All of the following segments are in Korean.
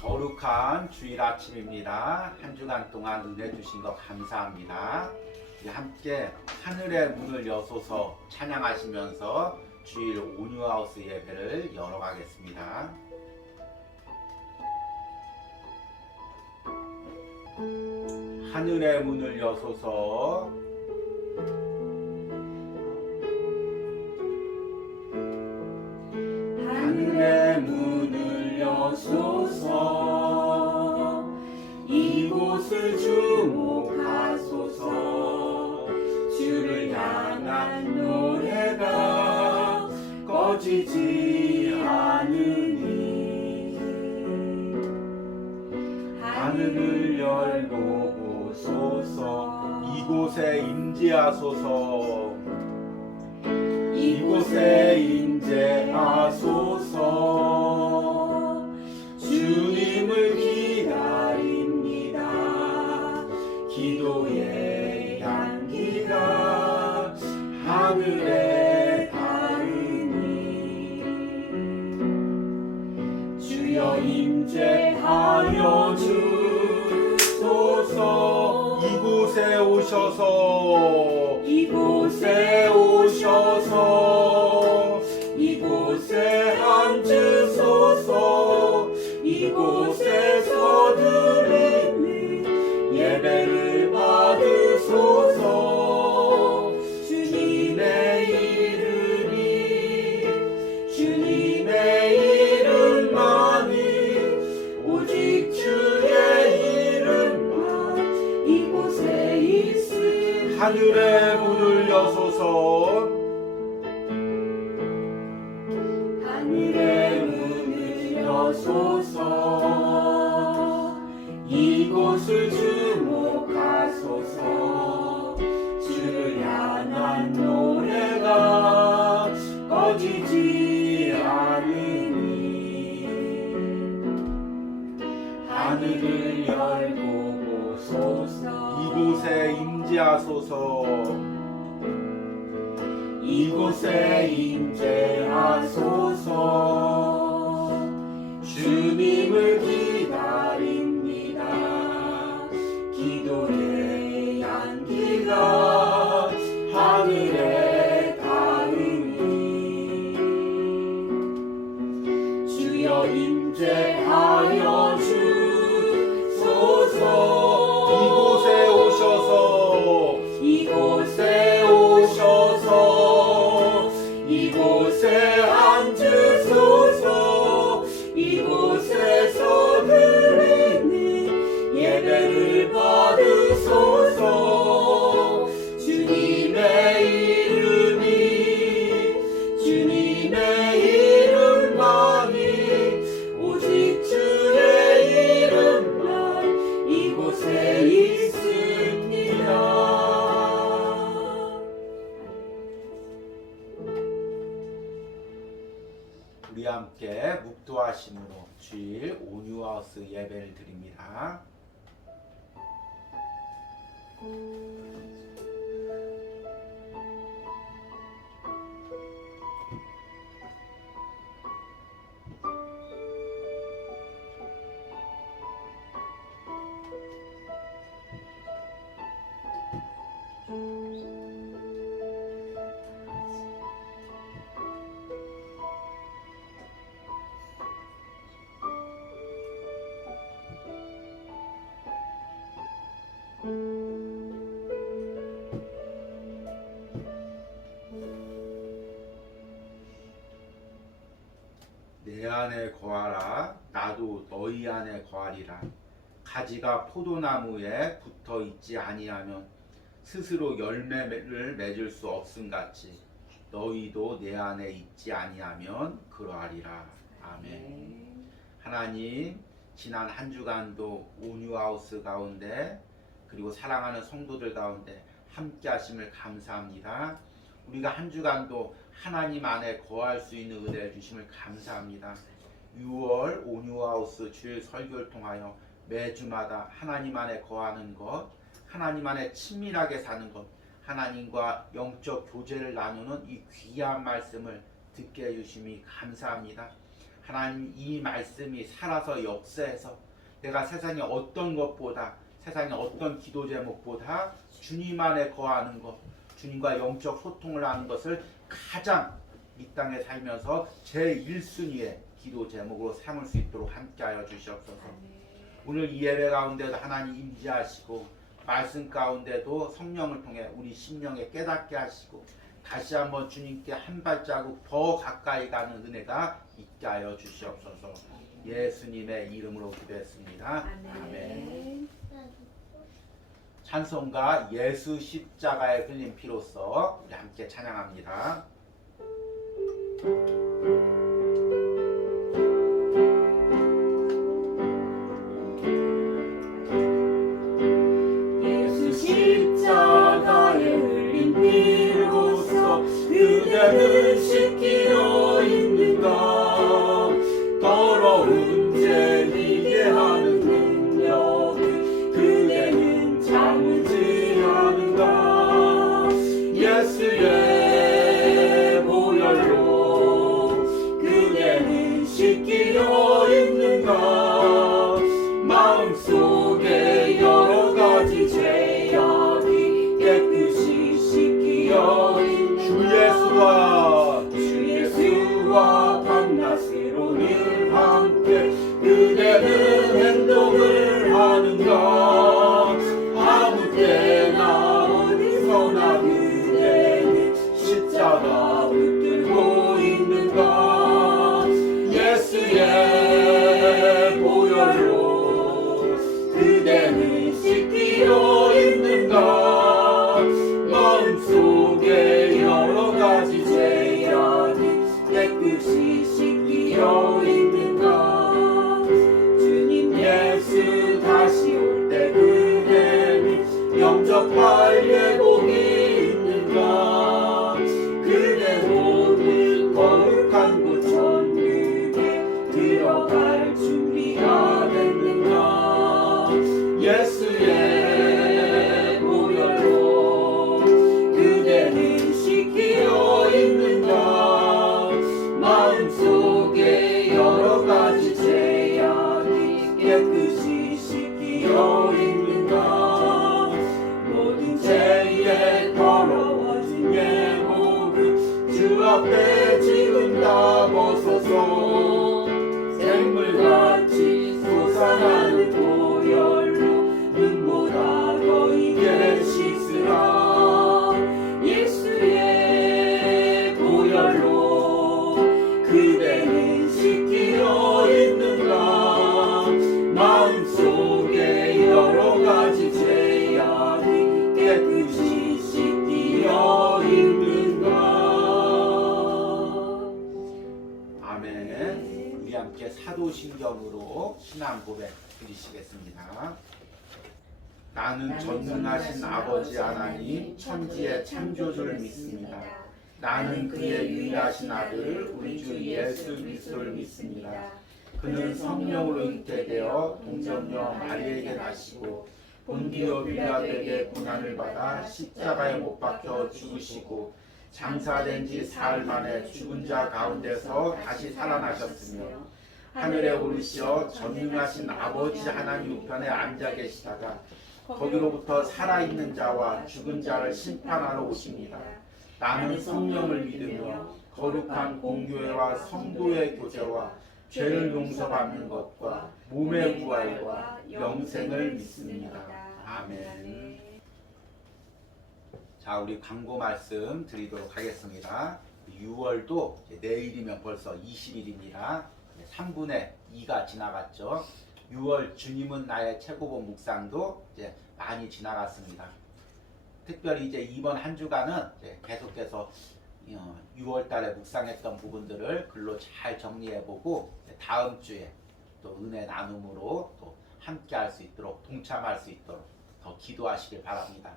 거룩한 주일 아침입니다. 한 주간 동안 은혜 주신 것 감사합니다. 함께 하늘의 문을 여소서 찬양하시면서 주일 온유하우스 예배를 열어가겠습니다. 하늘의 문을 여소서 하늘의 문을 여소서 이곳을 주목하소서 주를 향한 노래가 꺼지지 않으니 하늘을 열고 보소서 이곳에 임재하소서 이곳에 임재하소서 주님을 기다립니다. 기도의 향기가 하늘에 닿으니 주여 임재하여 주소서 이곳에 오셔서 이곳에 오셔서 이곳에 앉으소서 이곳에서 드리는 예배를 받으소서 주님의 이름만이 오직 주의 이름만 이곳에 있으니 하늘의 문을 여소서 하늘의 문을 여소서 이곳을 주목하소서 주를 향한 노래가 꺼지지 않으니 하늘을 열고 보소서 이곳에 임재하소서 이곳에 임재하소서 주님을 기다립니다. 기도의 향기가 하늘에 닿으니 주여 임재하여 주소서 이곳에 오셔서 이곳에 오셔서 이곳에 앉으소서 이곳에서 드리는 예배를 받으소서 주님의 이름만이 오직 주의 이름만 이곳에 있습니다. 우리 함께 묵도하심으로 주일 온유하우스 예배를 드립니다. 내 안에 거하라 나도 너희 안에 거하리라. 가지가 포도나무에 붙어 있지 아니하면 스스로 열매를 맺을 수 없음같이 너희도 내 안에 있지 아니하면 그러하리라. 아멘. 하나님, 지난 한 주간도 온유하우스 가운데 그리고 사랑하는 성도들 가운데 함께 하심을 감사합니다. 우리가 한 주간도 하나님 안에 거할 수 있는 은혜를 주심을 감사합니다. 6월 온유하우스 주일 설교를 통하여 매주마다 하나님 안에 거하는 것, 하나님 안에 친밀하게 사는 것, 하나님과 영적 교제를 나누는 이 귀한 말씀을 듣게 해주심이 감사합니다. 하나님 이 말씀이 살아서 역사해서 내가 세상에 어떤 것보다 세상에 어떤 기도 제목보다 주님 안에 거하는 것, 주님과 영적 소통을 하는 것을 가장 이 땅에 살면서 제 1순위의 기도 제목으로 삼을 수 있도록 함께하여 주시옵소서. 오늘 이 예배 가운데도 하나님 임재하시고 말씀 가운데도 성령을 통해 우리 심령에 깨닫게 하시고 다시 한번 주님께 한 발자국 더 가까이 가는 은혜가 있게 하여 주시옵소서. 예수님의 이름으로 기도했습니다. 아멘. 찬송가 예수 십자가에 흘린 피로써 우리 함께 찬양합니다. 예수 십자가에 흘린 피로써 그대는 씻기어 있는가. 더러운 죄 이게 하는 능력을 그대는 참지 않은가. 예수의 보혈로 그대는 씻기어 있는가. 마음속에 여러 가지 죄악이 깨끗이 씻기어 있는가. 주 예수와 밤낮으로 늘 함께 그대는 행동을 하는가. 아무 때나 어디서나 그대는 십자가 붙들고 있는가. 예수의 보혈로 그대는 씻기어 있는가. 마음속에 여러 가지 죄악이 깨끗이 씻기어 있는가. 주님 예수 다시 올 때 그대는 영접할 예복이 있는가. 그대 몸을 거룩한 곳 천국에 들어갈 준비가 됐는가. 예수의 보혈로 그대는 씻기어 있는가. 마음속에 여러 가지 죄악이 깨끗이 씻기어 있는가. 모든 죄에 더러워진 예복을 주 앞에 지금 다 벗어서 생물같이 솟아나는 보혈로 눈보다 너희게 씻으라. 예수의 보혈로 그대는 씻기어 있는가. 마음속에 여러 가지 죄악이 깨끗이 씻기어 있는가. 아멘. 우리 함께 사도신경으로 신앙 고백 드리시겠습니다. 나는 전능하신 아버지 하나님 천지의 창조주를 믿습니다. 나는 그의 유일하신 아들 우리 주 예수 그리스도를 믿습니다. 그는 성령으로 잉태되어 동정녀 마리에게 나시고 본디오 빌라도에게 고난을 받아 십자가에 못 박혀 죽으시고 장사된 지 사흘 만에 죽은 자 가운데서 다시 살아나셨으며 하늘에 오르시어 전능하신 아버지 하나님 우편에 앉아 계시다가 거기로부터 살아있는 자와 죽은 자를 심판하러 오십니다. 나는 성령을 믿으며 거룩한 공교회와 성도의 교제와 죄를 용서받는 것과 몸의 부활과 영생을 믿습니다. 아멘. 자, 우리 광고 말씀 드리도록 하겠습니다. 6월도 내일이면 벌써 20일입니다. 3분의 2가 지나갔죠. 6월 주님은 나의 최고봉 묵상도 이제 많이 지나갔습니다. 특별히 이제 이번 한 주간은 이제 계속해서 6월 달에 묵상했던 부분들을 글로 잘 정리해보고 다음 주에 또 은혜 나눔으로 또 함께 할 수 있도록 동참할 수 있도록 더 기도하시길 바랍니다.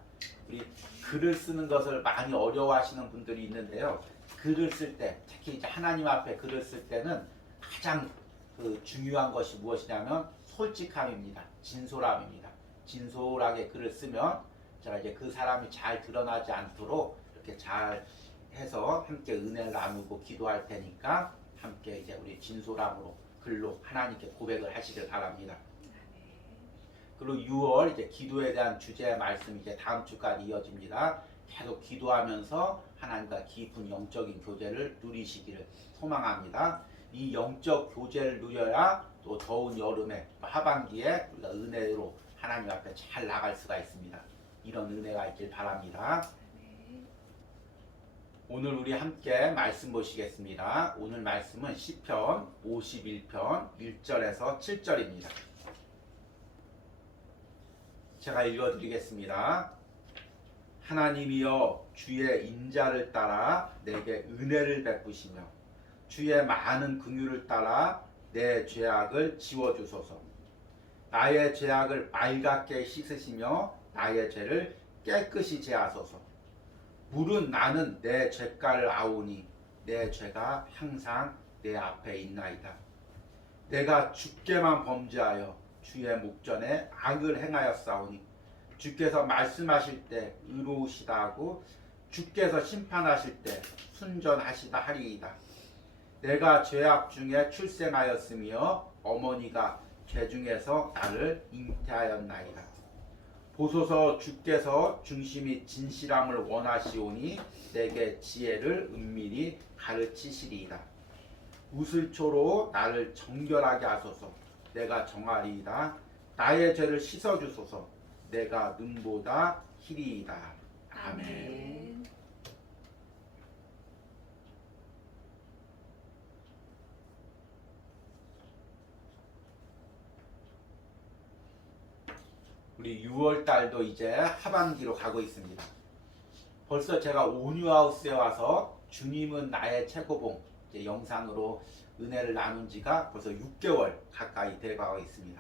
우리 글을 쓰는 것을 많이 어려워하시는 분들이 있는데요. 글을 쓸 때, 특히 이제 하나님 앞에 글을 쓸 때는 가장 중요한 것이 무엇이냐면 솔직함입니다. 진솔함입니다. 진솔하게 글을 쓰면 제가 이제 그 사람이 잘 드러나지 않도록 이렇게 잘 해서 함께 은혜를 나누고 기도할 테니까 함께 이제 우리 진솔함으로 글로 하나님께 고백을 하시길 바랍니다. 그리고 6월 이제 기도에 대한 주제의 말씀 이제 다음 주까지 이어집니다. 계속 기도하면서 하나님과 깊은 영적인 교제를 누리시기를 소망합니다. 이 영적 교제를 누려야 또 더운 여름에 하반기에 우리가 은혜로 하나님 앞에 잘 나갈 수가 있습니다. 이런 은혜가 있길 바랍니다. 오늘 우리 함께 말씀 보시겠습니다. 오늘 말씀은 시편 51편 1절에서 7절입니다. 제가 읽어드리겠습니다. 하나님이여 주의 인자를 따라 내게 은혜를 베푸시며 주의 많은 긍휼을 따라 내 죄악을 지워주소서. 나의 죄악을 빨갛게 씻으시며 나의 죄를 깨끗이 제하소서. 물은 나는 내 죄가를 아오니 내 죄가 항상 내 앞에 있나이다. 내가 주께만 범죄하여 주의 목전에 악을 행하였사오니 주께서 말씀하실 때 의로우시다 하고 주께서 심판하실 때 순전하시다 하리이다. 내가 죄악 중에 출생하였으며 어머니가 개 중에서 나를 잉태하였나이다. 보소서 주께서 중심이 진실함을 원하시오니 내게 지혜를 은밀히 가르치시리이다. 우슬초로 나를 정결하게 하소서. 내가 정하리이다. 나의 죄를 씻어주소서. 내가 눈보다 희리이다. 아멘. 우리 6월 달도 이제 하반기로 가고 있습니다. 벌써 제가 온유하우스에 와서 주님은 나의 최고봉 이제 영상으로 은혜를 나눈 지가 벌써 6개월 가까이 돼가고 있습니다.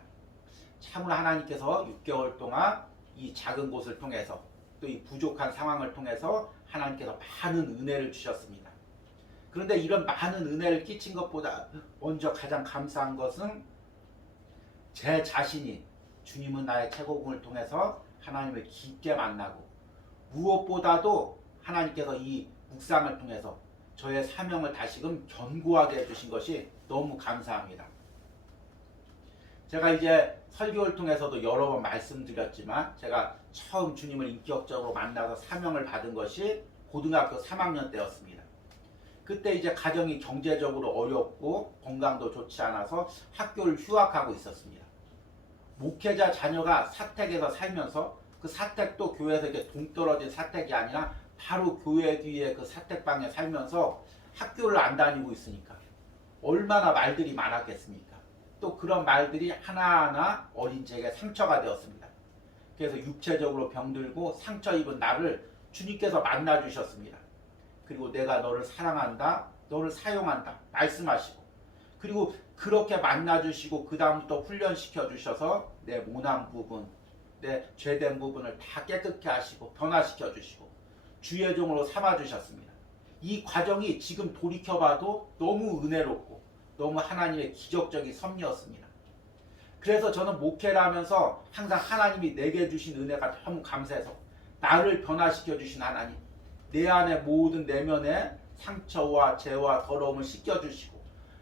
참으로 하나님께서 6개월 동안 이 작은 곳을 통해서 또 이 부족한 상황을 통해서 하나님께서 많은 은혜를 주셨습니다. 그런데 이런 많은 은혜를 끼친 것보다 먼저 가장 감사한 것은 제 자신이 주님은 나의 최고봉을 통해서 하나님을 깊게 만나고 무엇보다도 하나님께서 이 묵상을 통해서 저의 사명을 다시금 견고하게 해주신 것이 너무 감사합니다. 제가 이제 설교를 통해서도 여러 번 말씀드렸지만 제가 처음 주님을 인격적으로 만나서 사명을 받은 것이 고등학교 3학년 때였습니다. 그때 이제 가정이 경제적으로 어렵고 건강도 좋지 않아서 학교를 휴학하고 있었습니다. 목회자 자녀가 사택에서 살면서 그 사택도 교회에서 이렇게 동떨어진 사택이 아니라 바로 교회 뒤에 그 사택방에 살면서 학교를 안 다니고 있으니까 얼마나 말들이 많았겠습니까? 또 그런 말들이 하나하나 어린 제게 상처가 되었습니다. 그래서 육체적으로 병들고 상처 입은 나를 주님께서 만나 주셨습니다. 그리고 내가 너를 사랑한다, 너를 사용한다 말씀하시고 그리고 그렇게 만나 주시고 그 다음부터 훈련시켜 주셔서 내 모난 부분, 내 죄된 부분을 다 깨끗게 하시고 변화시켜 주시고 주의 종으로 삼아 주셨습니다. 이 과정이 지금 돌이켜봐도 너무 은혜롭고 너무 하나님의 기적적인 섭리였습니다. 그래서 저는 목회를 하면서 항상 하나님이 내게 주신 은혜가 너무 감사해서 나를 변화시켜 주신 하나님, 내 안에 모든 내면의 상처와 죄와 더러움을 씻겨주시고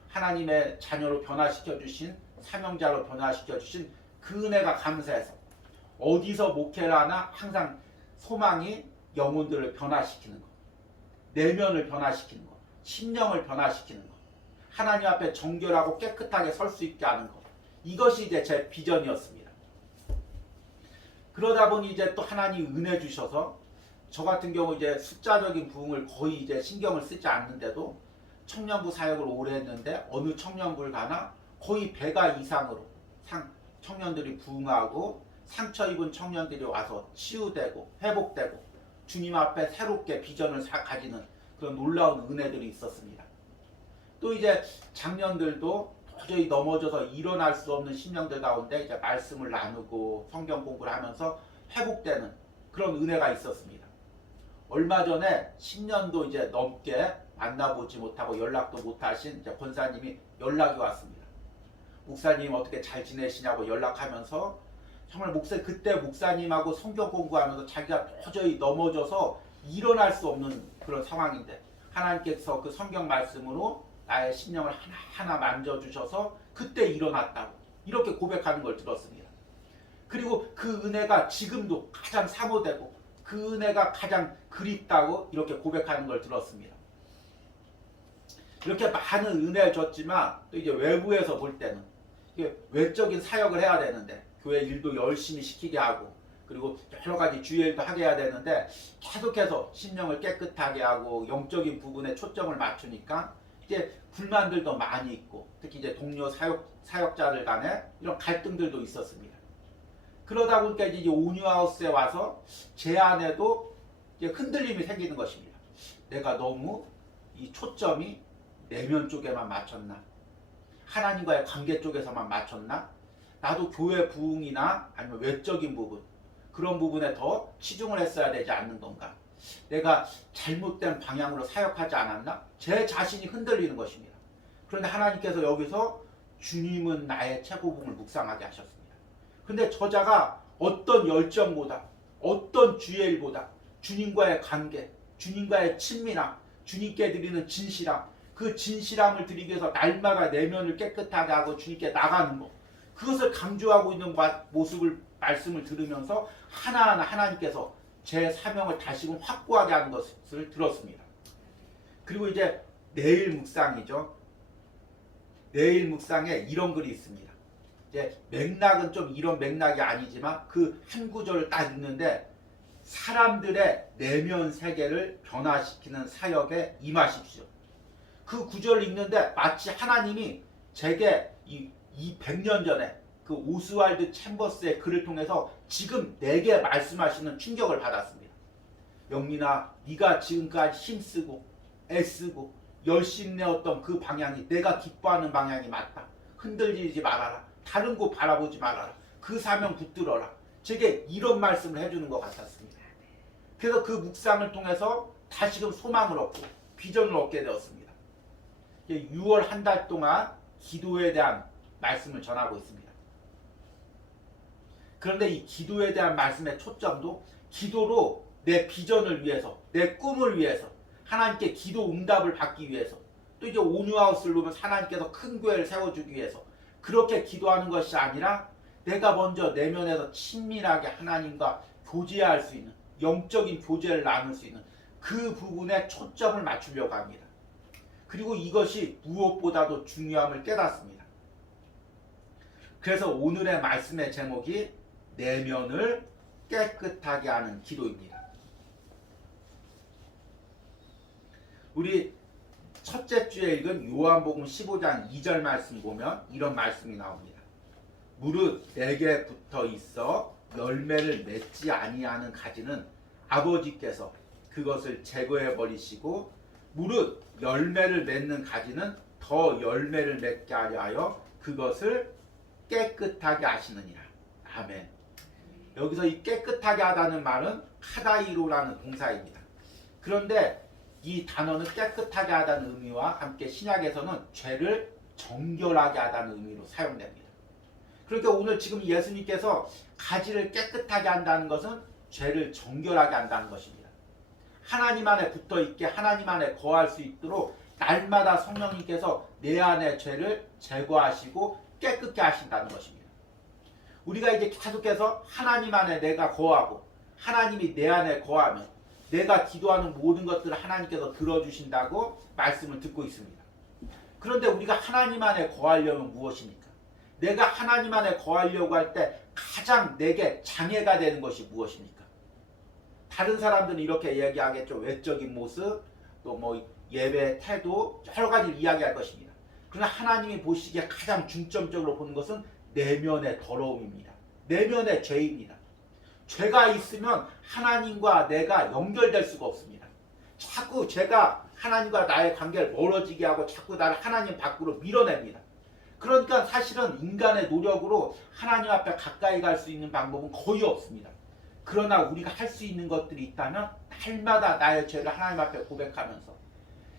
하나님의 자녀로 변화시켜 주신 사명자로 변화시켜 주신 그 은혜가 감사해서 어디서 목회를 하나 항상 소망이 영혼들을 변화시키는 것, 내면을 변화시키는 것, 심령을 변화시키는 것, 하나님 앞에 정결하고 깨끗하게 설 수 있게 하는 것, 이것이 이제 제 비전이었습니다. 그러다 보니 이제 또 하나님 은혜 주셔서 저 같은 경우 이제 숫자적인 부흥을 거의 이제 신경을 쓰지 않는데도 청년부 사역을 오래 했는데 어느 청년부를 가나 거의 배가 이상으로 청년들이 부흥하고 상처 입은 청년들이 와서 치유되고 회복되고 주님 앞에 새롭게 비전을 가지는 그런 놀라운 은혜들이 있었습니다. 또 이제 장년들도 도저히 넘어져서 일어날 수 없는 심령들 가운데 이제 말씀을 나누고 성경 공부를 하면서 회복되는 그런 은혜가 있었습니다. 얼마 전에 10년도 이제 넘게 만나보지 못하고 연락도 못하신 이제 권사님이 연락이 왔습니다. 목사님 어떻게 잘 지내시냐고 연락하면서 정말 그때 목사님하고 성경 공부하면서 자기가 도저히 넘어져서 일어날 수 없는 그런 상황인데 하나님께서 그 성경 말씀으로 나의 심령을 하나하나 만져주셔서 그때 일어났다고 이렇게 고백하는 걸 들었습니다. 그리고 그 은혜가 지금도 가장 사모되고 그 은혜가 가장 그립다고 이렇게 고백하는 걸 들었습니다. 이렇게 많은 은혜를 줬지만 또 이제 외부에서 볼 때는 이게 외적인 사역을 해야 되는데 교회 일도 열심히 시키게 하고 그리고 여러 가지 주의 일도 하게 해야 되는데 계속해서 심령을 깨끗하게 하고 영적인 부분에 초점을 맞추니까 이제 불만들도 많이 있고 특히 이제 동료 사역자들 간에 이런 갈등들도 있었습니다. 그러다 보니까 이제 온유하우스에 와서 제 안에도 이제 흔들림이 생기는 것입니다. 내가 너무 이 초점이 내면 쪽에만 맞췄나? 하나님과의 관계 쪽에서만 맞췄나? 나도 교회 부흥이나 아니면 외적인 부분 그런 부분에 더 치중을 했어야 되지 않는 건가? 내가 잘못된 방향으로 사역하지 않았나? 제 자신이 흔들리는 것입니다. 그런데 하나님께서 여기서 주님은 나의 최고봉을 묵상하게 하셨습니다. 근데 저자가 어떤 열정보다 어떤 주의 일보다 주님과의 관계, 주님과의 친밀함, 주님께 드리는 진실함, 그 진실함을 드리기 위해서 날마다 내면을 깨끗하게 하고 주님께 나가는 것, 그것을 강조하고 있는 말씀을 들으면서 하나하나 하나님께서 제 사명을 다시금 확고하게 하는 것을 들었습니다. 그리고 이제 내일 묵상이죠. 내일 묵상에 이런 글이 있습니다. 이제 맥락은 좀 이런 맥락이 아니지만 그 한 구절을 딱 읽는데 사람들의 내면 세계를 변화시키는 사역에 임하십시오. 그 구절을 읽는데 마치 하나님이 제게 이 100년 전에 그 오스왈드 챔버스의 글을 통해서 지금 내게 말씀하시는 충격을 받았습니다. 영민아, 네가 지금까지 힘쓰고 애쓰고 열심히 내었던 그 방향이 내가 기뻐하는 방향이 맞다. 흔들리지 말아라. 다른 곳 바라보지 말아라. 그 사명 붙들어라. 제게 이런 말씀을 해주는 것 같았습니다. 그래서 그 묵상을 통해서 다시금 소망을 얻고 비전을 얻게 되었습니다. 6월 한 달 동안 기도에 대한 말씀을 전하고 있습니다. 그런데 이 기도에 대한 말씀의 초점도 기도로 내 비전을 위해서, 내 꿈을 위해서, 하나님께 기도 응답을 받기 위해서, 또 이제 온유하우스를 놓으면 하나님께서 큰 교회를 세워주기 위해서 그렇게 기도하는 것이 아니라 내가 먼저 내면에서 친밀하게 하나님과 교제할 수 있는, 영적인 교제를 나눌 수 있는 그 부분에 초점을 맞추려고 합니다. 그리고 이것이 무엇보다도 중요함을 깨닫습니다. 그래서 오늘의 말씀의 제목이 내면을 깨끗하게 하는 기도입니다. 우리 첫째 주에 읽은 요한복음 15장 2절 말씀 보면 이런 말씀이 나옵니다. 무릇 내게 붙어 있어 열매를 맺지 아니하는 가지는 아버지께서 그것을 제거해 버리시고 무릇 열매를 맺는 가지는 더 열매를 맺게 하려 그것을 깨끗하게 하시느니라. 아멘. 여기서 이 깨끗하게 하다는 말은 카다이로라는 동사입니다. 그런데 이 단어는 깨끗하게 하다는 의미와 함께 신약에서는 죄를 정결하게 하다는 의미로 사용됩니다. 그러니까 오늘 지금 예수님께서 가지를 깨끗하게 한다는 것은 죄를 정결하게 한다는 것입니다. 하나님 안에 붙어있게 하나님 안에 거할 수 있도록 날마다 성령님께서 내 안의 죄를 제거하시고 깨끗게 하신다는 것입니다. 우리가 이제 계속해서 하나님 안에 내가 거하고 하나님이 내 안에 거하면 내가 기도하는 모든 것들을 하나님께서 들어주신다고 말씀을 듣고 있습니다. 그런데 우리가 하나님 안에 거하려면 무엇입니까? 내가 하나님 안에 거하려고 할 때 가장 내게 장애가 되는 것이 무엇입니까? 다른 사람들은 이렇게 이야기하겠죠. 외적인 모습, 또 뭐 예배 태도, 여러 가지를 이야기할 것입니다. 그러나 하나님이 보시기에 가장 중점적으로 보는 것은 내면의 더러움입니다. 내면의 죄입니다. 죄가 있으면 하나님과 내가 연결될 수가 없습니다. 자꾸 죄가 하나님과 나의 관계를 멀어지게 하고 자꾸 나를 하나님 밖으로 밀어냅니다. 그러니까 사실은 인간의 노력으로 하나님 앞에 가까이 갈 수 있는 방법은 거의 없습니다. 그러나 우리가 할 수 있는 것들이 있다면 날마다 나의 죄를 하나님 앞에 고백하면서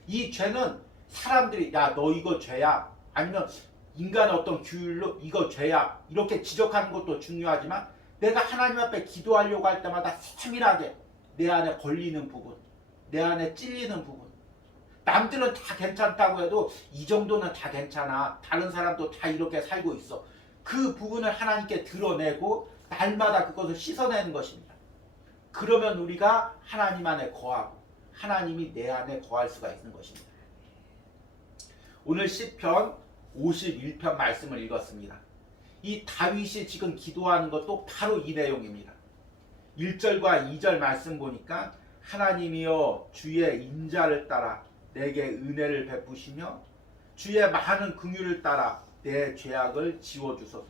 이 죄는 사람들이 야 너 이거 죄야 아니면 인간의 어떤 규율로 이거 죄야 이렇게 지적하는 것도 중요하지만 내가 하나님 앞에 기도하려고 할 때마다 세밀하게 내 안에 걸리는 부분, 내 안에 찔리는 부분, 남들은 다 괜찮다고 해도 이 정도는 다 괜찮아. 다른 사람도 다 이렇게 살고 있어. 그 부분을 하나님께 드러내고 날마다 그것을 씻어내는 것입니다. 그러면 우리가 하나님 안에 거하고 하나님이 내 안에 거할 수가 있는 것입니다. 오늘 시편 51편 말씀을 읽었습니다. 이 다윗이 지금 기도하는 것도 바로 이 내용입니다. 1절과 2절 말씀 보니까 하나님이여 주의 인자를 따라 내게 은혜를 베푸시며 주의 많은 긍휼을 따라 내 죄악을 지워주소서.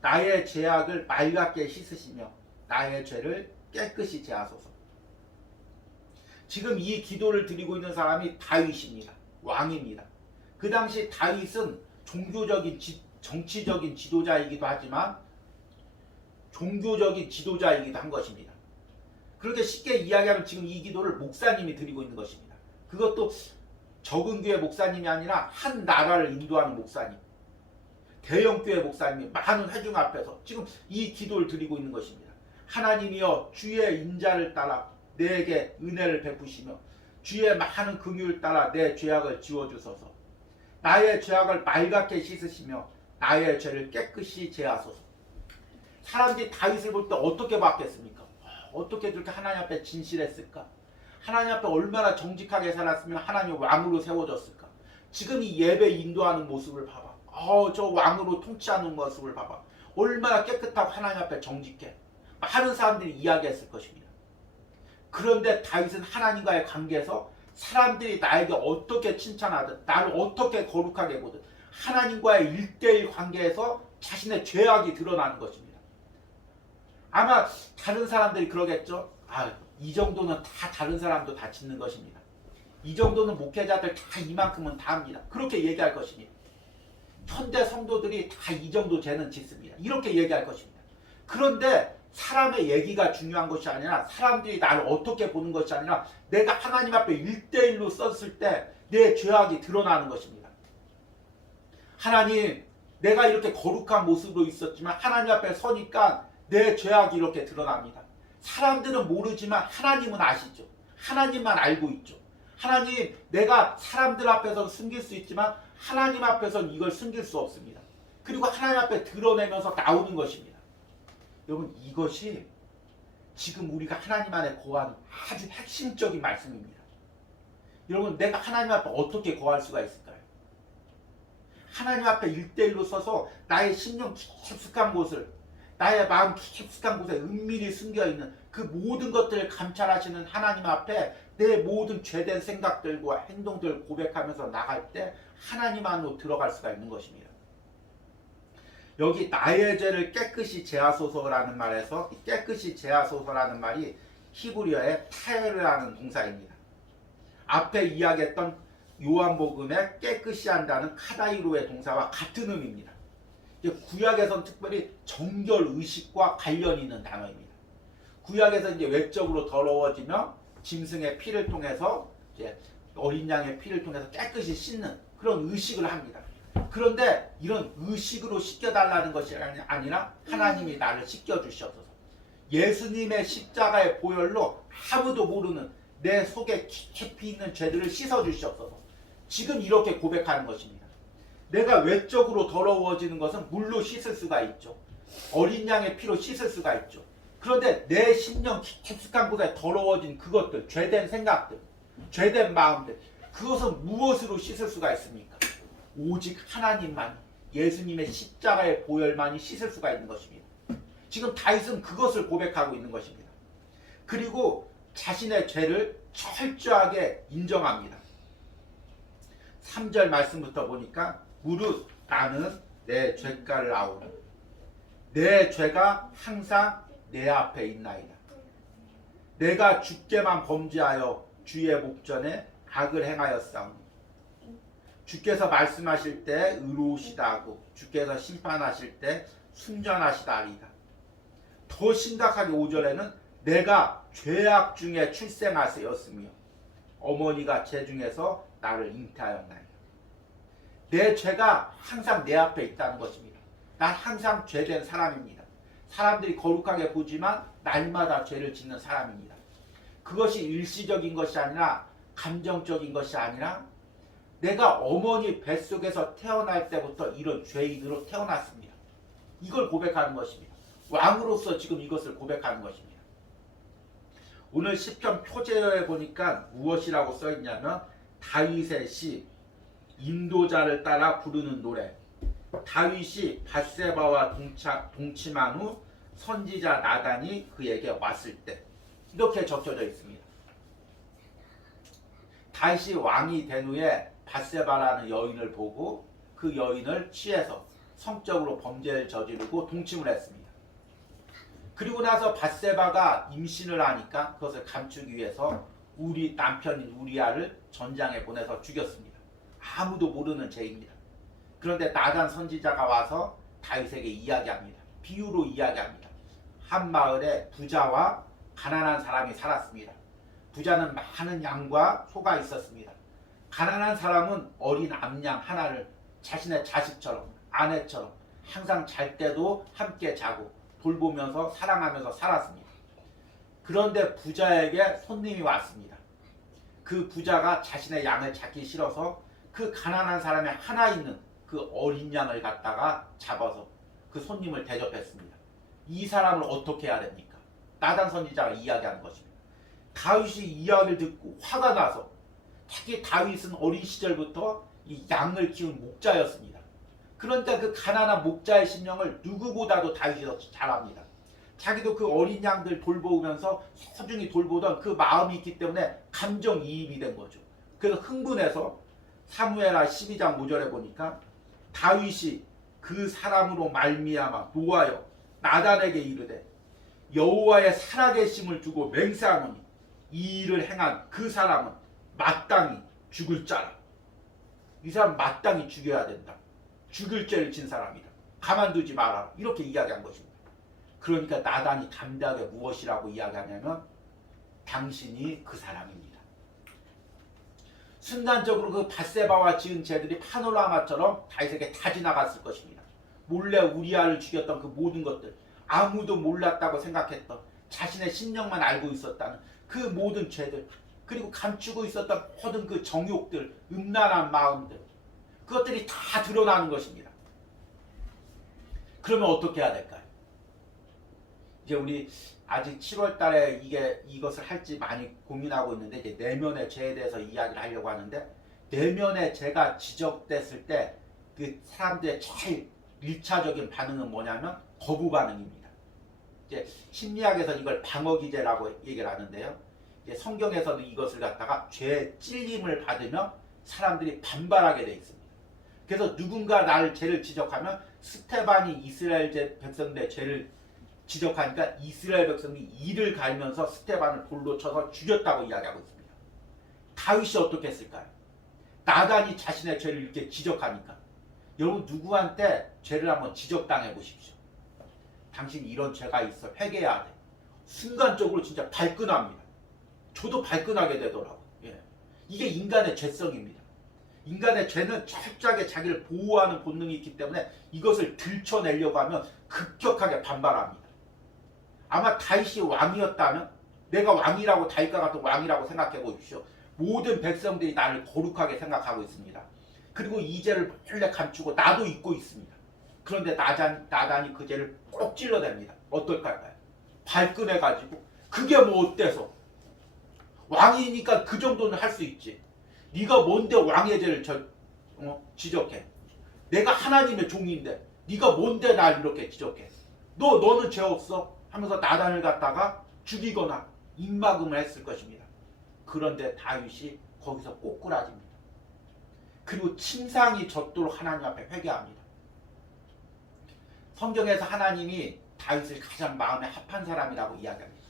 나의 죄악을 맑게 씻으시며 나의 죄를 깨끗이 제하소서. 지금 이 기도를 드리고 있는 사람이 다윗입니다. 왕입니다. 그 당시 다윗은 종교적인 정치적인 지도자이기도 하지만 종교적인 지도자이기도 한 것입니다. 그렇게 쉽게 이야기하면 지금 이 기도를 목사님이 드리고 있는 것입니다. 그것도 적은 교회 목사님이 아니라 한 나라를 인도하는 목사님, 대형교회 목사님이 많은 회중 앞에서 지금 이 기도를 드리고 있는 것입니다. 하나님이여 주의 인자를 따라 내게 은혜를 베푸시며 주의 많은 긍휼을 따라 내 죄악을 지워주소서. 나의 죄악을 맑게 씻으시며 나의 죄를 깨끗이 제하소서. 사람들이 다윗을 볼 때 어떻게 봤겠습니까? 어떻게 그렇게 하나님 앞에 진실했을까? 하나님 앞에 얼마나 정직하게 살았으면 하나님 왕으로 세워졌을까? 지금 이 예배 인도하는 모습을 봐봐. 저 왕으로 통치하는 모습을 봐봐. 얼마나 깨끗하고 하나님 앞에 정직해. 많은 사람들이 이야기했을 것입니다. 그런데 다윗은 하나님과의 관계에서 사람들이 나에게 어떻게 칭찬하든 나를 어떻게 거룩하게 보든 하나님과의 1대1 관계에서 자신의 죄악이 드러나는 것입니다. 아마 다른 사람들이 그러겠죠. 이 정도는 다 다른 사람도 다 짓는 것입니다. 이 정도는 목회자들 다 이만큼은 다 합니다. 그렇게 얘기할 것입니다. 현대 성도들이 다 이 정도 죄는 짓습니다. 이렇게 얘기할 것입니다. 그런데 사람의 얘기가 중요한 것이 아니라 사람들이 나를 어떻게 보는 것이 아니라 내가 하나님 앞에 1대1로 썼을 때 내 죄악이 드러나는 것입니다. 하나님, 내가 이렇게 거룩한 모습으로 있었지만 하나님 앞에 서니까 내 죄악이 이렇게 드러납니다. 사람들은 모르지만 하나님은 아시죠. 하나님만 알고 있죠. 하나님, 내가 사람들 앞에서 숨길 수 있지만 하나님 앞에서는 이걸 숨길 수 없습니다. 그리고 하나님 앞에 드러내면서 나오는 것입니다. 여러분, 이것이 지금 우리가 하나님 안에 거하는 아주 핵심적인 말씀입니다. 여러분, 내가 하나님 앞에 어떻게 거할 수가 있을까요? 하나님 앞에 1대1로 서서 나의 심령 깊숙한 곳을, 나의 마음 깊숙한 곳에 은밀히 숨겨있는 그 모든 것들을 감찰하시는 하나님 앞에 내 모든 죄된 생각들과 행동들을 고백하면서 나갈 때 하나님 안으로 들어갈 수가 있는 것입니다. 여기 나의 죄를 깨끗이 제하소서라는 말에서 깨끗이 제하소서라는 말이 히브리어의 타에르라는 동사입니다. 앞에 이야기했던 요한복음에 깨끗이 한다는 카다이로의 동사와 같은 의미입니다. 구약에서는 특별히 정결 의식과 관련이 있는 단어입니다. 구약에서 이제 외적으로 더러워지며 짐승의 피를 통해서 이제 어린 양의 피를 통해서 깨끗이 씻는 그런 의식을 합니다. 그런데 이런 의식으로 씻겨달라는 것이 아니라 하나님이 나를 씻겨주셔서 예수님의 십자가의 보혈로 아무도 모르는 내 속에 깊이 있는 죄들을 씻어주셨어서 지금 이렇게 고백하는 것입니다. 내가 외적으로 더러워지는 것은 물로 씻을 수가 있죠. 어린 양의 피로 씻을 수가 있죠. 그런데 내 심령 깊숙한 곳에 더러워진 그것들, 죄된 생각들, 죄된 마음들, 그것은 무엇으로 씻을 수가 있습니까? 오직 하나님만, 예수님의 십자가의 보혈만이 씻을 수가 있는 것입니다. 지금 다윗은 그것을 고백하고 있는 것입니다. 그리고 자신의 죄를 철저하게 인정합니다. 3절 말씀부터 보니까 무릇 나는 내 죄가를 아오니 내 죄가 항상 내 앞에 있나이다. 내가 주께만 범죄하여 주의 목전에 악을 행하였사오니 주께서 말씀하실 때 의로우시다 하고 주께서 심판하실 때 순전하시다 하리다. 더 심각하게 5절에는 내가 죄악 중에 출생하였으며 어머니가 죄 중에서 나를 잉태하였나이다. 내 죄가 항상 내 앞에 있다는 것입니다. 난 항상 죄된 사람입니다. 사람들이 거룩하게 보지만 날마다 죄를 짓는 사람입니다. 그것이 일시적인 것이 아니라 감정적인 것이 아니라 내가 어머니 뱃속에서 태어날 때부터 이런 죄인으로 태어났습니다. 이걸 고백하는 것입니다. 왕으로서 지금 이것을 고백하는 것입니다. 오늘 시편 표제어에 보니까 무엇이라고 써있냐면 다윗의 시, 인도자를 따라 부르는 노래. 다윗이 밧세바와 동침한 후 선지자 나단이 그에게 왔을 때, 이렇게 적혀져 있습니다. 다윗이 왕이 된 후에 밧세바라는 여인을 보고 그 여인을 취해서 성적으로 범죄를 저지르고 동침을 했습니다. 그리고 나서 밧세바가 임신을 하니까 그것을 감추기 위해서 우리 남편인 우리아를 전장에 보내서 죽였습니다. 아무도 모르는 죄입니다. 그런데 나단 선지자가 와서 다윗에게 이야기합니다. 비유로 이야기합니다. 한 마을에 부자와 가난한 사람이 살았습니다. 부자는 많은 양과 소가 있었습니다. 가난한 사람은 어린 암양 하나를 자신의 자식처럼, 아내처럼 항상 잘 때도 함께 자고 돌보면서 사랑하면서 살았습니다. 그런데 부자에게 손님이 왔습니다. 그 부자가 자신의 양을 잡기 싫어서 그 가난한 사람의 하나 있는 그 어린 양을 갖다가 잡아서 그 손님을 대접했습니다. 이 사람을 어떻게 해야 됩니까? 나단 선지자가 이야기하는 것입니다. 다윗이 이야기를 듣고 화가 나서, 특히 다윗은 어린 시절부터 이 양을 키운 목자였습니다. 그러니까 그 가난한 목자의 심령을 누구보다도 다윗이 더 잘 압니다. 자기도 그 어린 양들 돌보면서 소중히 돌보던 그 마음이 있기 때문에 감정이입이 된 거죠. 그래서 흥분해서 사무엘하 12장 5절에 보니까 다윗이 그 사람으로 말미암아 노하여 나단에게 이르되 여호와의 살아계심을 두고 맹세하노니 이 일을 행한 그 사람은 마땅히 죽을 자라. 이 사람 마땅히 죽여야 된다. 죽을 죄를 진 사람이다. 가만두지 마라. 이렇게 이야기한 것입니다. 그러니까 나단이 담대하게 무엇이라고 이야기하냐면 당신이 그 사람입니다. 순간적으로 그 밧세바와 지은 죄들이 파노라마처럼 다윗에게 다 지나갔을 것입니다. 몰래 우리아를 죽였던 그 모든 것들, 아무도 몰랐다고 생각했던, 자신의 심령만 알고 있었다는 그 모든 죄들, 그리고 감추고 있었던 모든 그 정욕들, 음란한 마음들, 그것들이 다 드러나는 것입니다. 그러면 어떻게 해야 될까요? 이제 우리 아직 7월 달에 이것을 할지 많이 고민하고 있는데, 이제 내면의 죄에 대해서 이야기를 하려고 하는데, 내면의 죄가 지적됐을 때 그 사람들의 제일 1차적인 반응은 뭐냐면 거부 반응입니다. 이제 심리학에서 이걸 방어기제라고 얘기를 하는데요. 이제 성경에서도 이것을 갖다가 죄 찔림을 받으면 사람들이 반발하게 돼 있습니다. 그래서 누군가 나를 죄를 지적하면, 스테반이 이스라엘 백성들의 죄를 지적하니까 이스라엘 백성이 이를 갈면서 스테반을 돌로 쳐서 죽였다고 이야기하고 있습니다. 다윗이 어떻게 했을까요? 나단이 자신의 죄를 이렇게 지적하니까. 여러분, 누구한테 죄를 한번 지적당해 보십시오. 당신 이런 죄가 있어, 회개해야 돼. 순간적으로 진짜 발끈합니다. 저도 발끈하게 되더라고요. 예. 이게 인간의 죄성입니다. 인간의 죄는 철저하게 자기를 보호하는 본능이 있기 때문에 이것을 들춰내려고 하면 급격하게 반발합니다. 아마 다윗이 왕이었다면, 내가 왕이라고, 다윗과 같은 왕이라고 생각해 보십시오. 모든 백성들이 나를 거룩하게 생각하고 있습니다. 그리고 이 죄를 몰래 감추고 나도 잊고 있습니다. 그런데 나단이 그 죄를 꼭 찔러댑니다. 어떨까요? 발끈해가지고, 그게 뭐 어때서? 왕이니까 그 정도는 할 수 있지. 네가 뭔데 왕의 죄를 지적해? 내가 하나님의 종인데 네가 뭔데 날 이렇게 지적해? 너는 죄 없어? 하면서 나단을 갖다가 죽이거나 입막음을 했을 것입니다. 그런데 다윗이 거기서 꼬꾸라집니다. 그리고 침상이 젖도록 하나님 앞에 회개합니다. 성경에서 하나님이 다윗을 가장 마음에 합한 사람이라고 이야기합니다.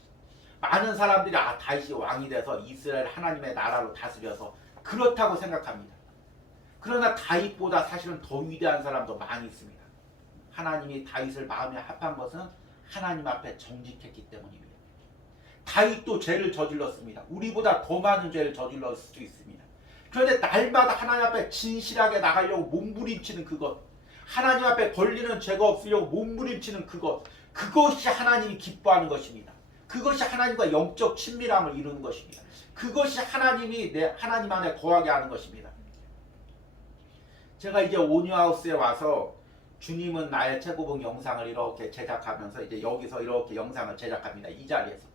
많은 사람들이 다윗이 왕이 돼서 이스라엘 하나님의 나라로 다스려서 그렇다고 생각합니다. 그러나 다윗보다 사실은 더 위대한 사람도 많이 있습니다. 하나님이 다윗을 마음에 합한 것은 하나님 앞에 정직했기 때문입니다. 다윗도 죄를 저질렀습니다. 우리보다 더 많은 죄를 저질렀을 수 있습니다. 그런데 날마다 하나님 앞에 진실하게 나가려고 몸부림치는 그것, 하나님 앞에 걸리는 죄가 없으려고 몸부림치는 그것이 하나님이 기뻐하는 것입니다. 그것이 하나님과 영적 친밀함을 이루는 것입니다. 그것이 하나님이 하나님 안에 거하게 하는 것입니다. 제가 이제 오뉴하우스에 와서 주님은 나의 최고봉 영상을 이렇게 제작하면서 이제 여기서 이렇게 영상을 제작합니다. 이 자리에서.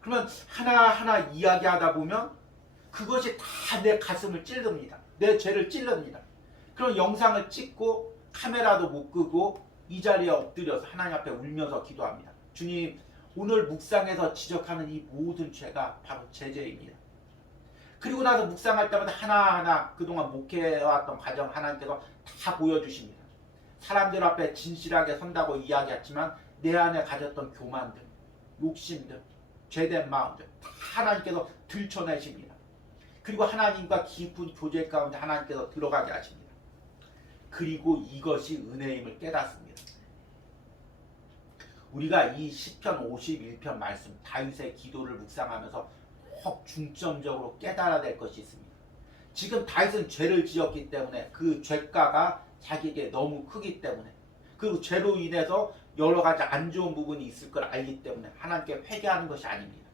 그러면 하나하나 이야기하다 보면 그것이 다 내 가슴을 찔릅니다. 내 죄를 찔릅니다. 그런 영상을 찍고 카메라도 못 끄고 이 자리에 엎드려서 하나님 앞에 울면서 기도합니다. 주님, 오늘 묵상에서 지적하는 이 모든 죄가 바로 제 죄입니다. 그리고 나서 묵상할 때마다 하나하나 그동안 목회해왔던 과정 하나님께서 다 보여주십니다. 사람들 앞에 진실하게 선다고 이야기했지만 내 안에 가졌던 교만들, 욕심들, 죄된 마음들 다 하나님께서 들춰내십니다. 그리고 하나님과 깊은 교제 가운데 하나님께서 들어가게 하십니다. 그리고 이것이 은혜임을 깨닫습니다. 우리가 이 시편 51편 말씀 다윗의 기도를 묵상하면서 꼭 중점적으로 깨달아야 될 것이 있습니다. 지금 다윗은 죄를 지었기 때문에 그 죄가가 자기에게 너무 크기 때문에 그리고 죄로 인해서 여러 가지 안 좋은 부분이 있을 걸 알기 때문에 하나님께 회개하는 것이 아닙니다.